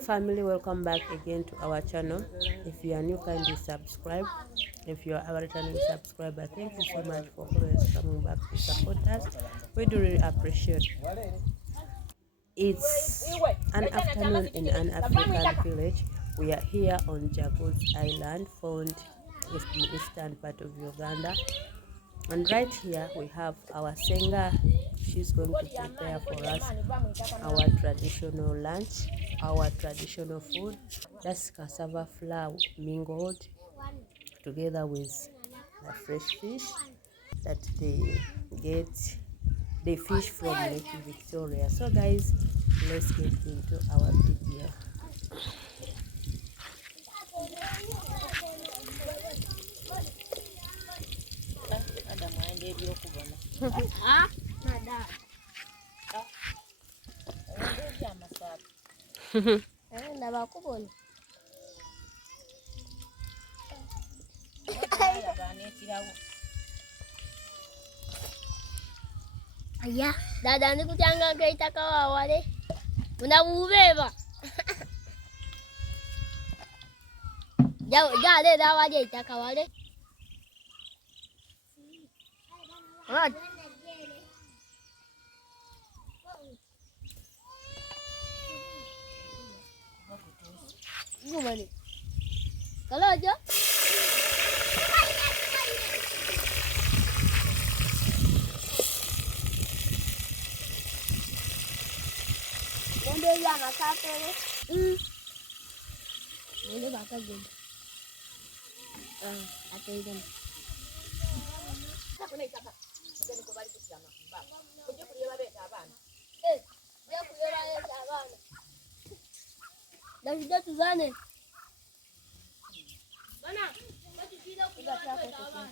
family, welcome back again to our channel. If you are new, kindly subscribe. If you are our returning subscriber, thank you so much for always coming back to support us. We do really appreciate. It's an afternoon in an African village. We are here on Jagos Island, found in the eastern part of Uganda. And right here we have our Senga. She's going to prepare for us our traditional lunch, our traditional food. That's cassava flour mingled together with the fresh fish that they fish from Lake Victoria. So guys, let's get into our video. Aya, dada ndi kuchanga kaita kawa wale. Unabubeba. Jale da waje itaka wale. Right. Gumani. Kalau aja. Ndio ya masafe. Ndio baka gani. Atau itu. Dia kuliwa beta abana. Dia kuliwa beta abana. Dan sudah tuzane. Bana, mati tidak kuliwa beta abana.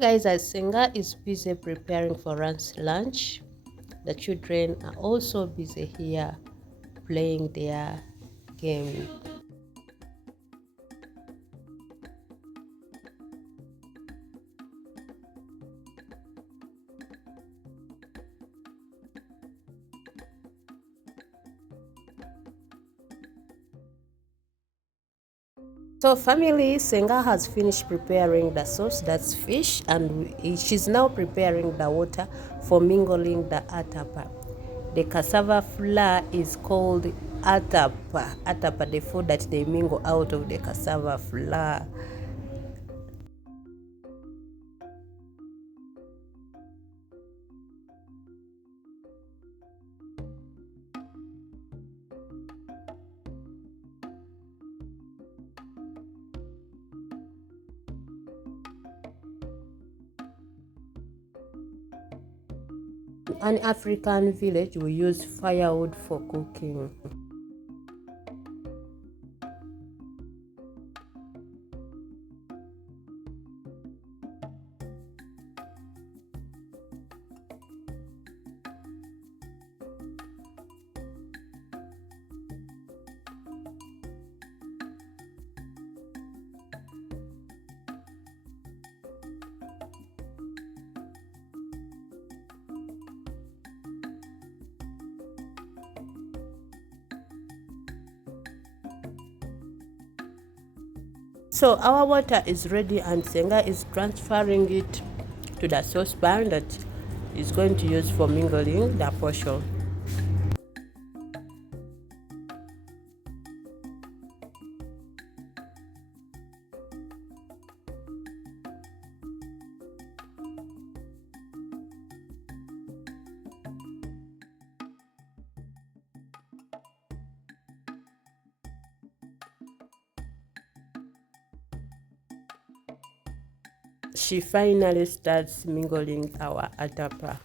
Guys, as Senga is busy preparing for us lunch, the children are also busy here playing their game. So family, Senga has finished preparing the sauce, that's fish, and she's now preparing the water for mingling the atapa. The cassava flour is called atapa, the food that they mingle out of the cassava flour. an African village, we use firewood for cooking. So our water is ready and Senga is transferring it to the saucepan that is going to use for mingling the portion. She finally starts mingling our hadzabe.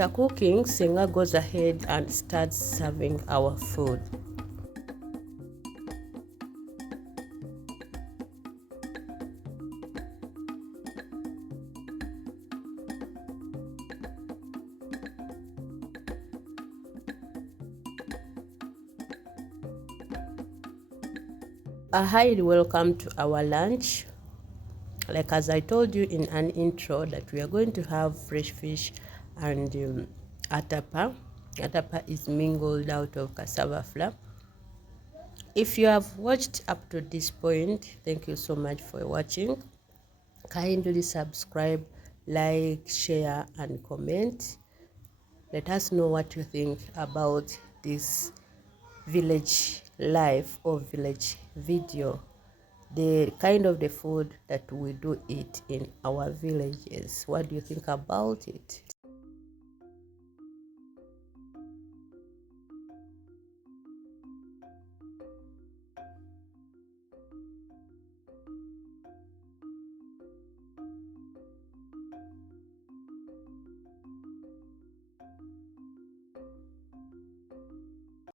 After cooking, Senga goes ahead and starts serving our food. A highly welcome to our lunch. Like as I told you in an intro that we are going to have fresh fish and hadzabe. Hadzabe is mingled out of cassava flour. If you have watched up to this point, thank you so much for watching. Kindly subscribe, like, share and comment. Let us know what you think about this village life or village video. the kind of the food that we do eat in our villages. What do you think about it?